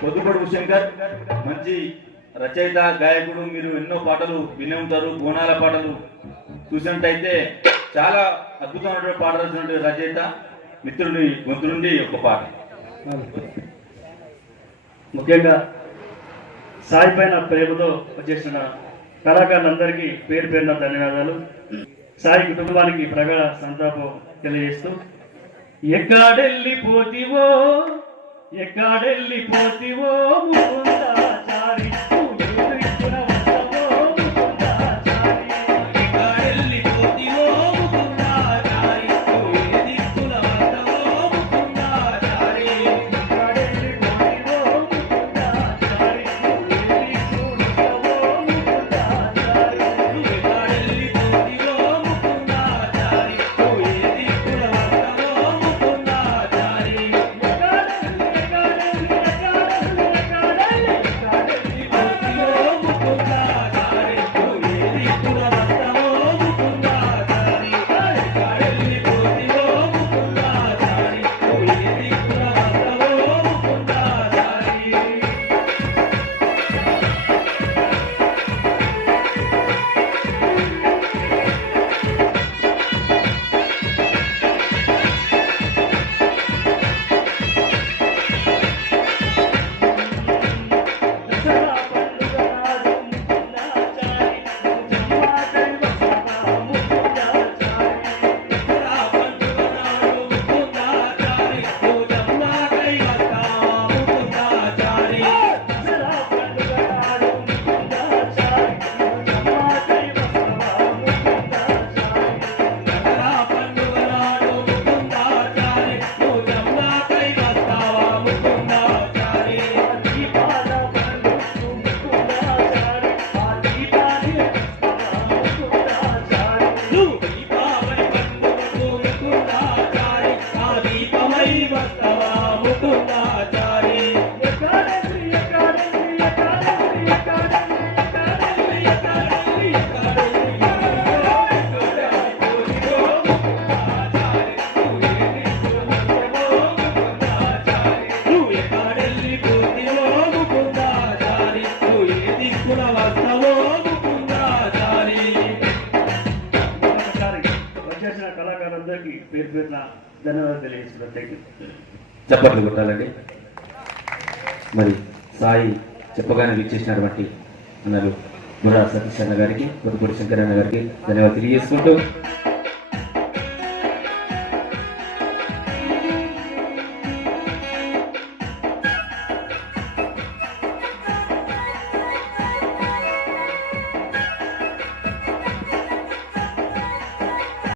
పొద్దుపొడుగు శంకర్ మంచి రచయిత గాయకుడు మీరు ఎన్నో పాటలు వినే ఉంటారు బోనాల పాటలు చూసినట్టయితే చాలా అద్భుతమైనటువంటి పాట రాసినటువంటి రచయిత మిత్రుడి గొంతు నుండి ఒక పాట. ముఖ్యంగా సాయి పైన ప్రేమతో వచ్చేసిన కళాకారులందరికీ పేరు పేరున ధన్యవాదాలు. సాయి కుటుంబానికి ప్రగాఢ సంతాపం తెలియజేస్తూ ఎక్కడెళ్ళిపోతివో ఎక్కడెళ్ళిపోతివో ముకుందా? వచ్చేసిన కళాకారులందరికీ పేరు పేరున ధన్యవాదాలు తెలియజేస్తున్నాను. థ్యాంక్ యూ చప్పట్లు కొట్టాలండి. మరి సాయి చెప్పగానే విచ్చేసినటువంటి అన్నారు బుర్రా సతీష్ అన్న గారికి పొద్దుపూడి శంకర్ అన్న గారికి ధన్యవాదాలు తెలియజేసుకుంటూ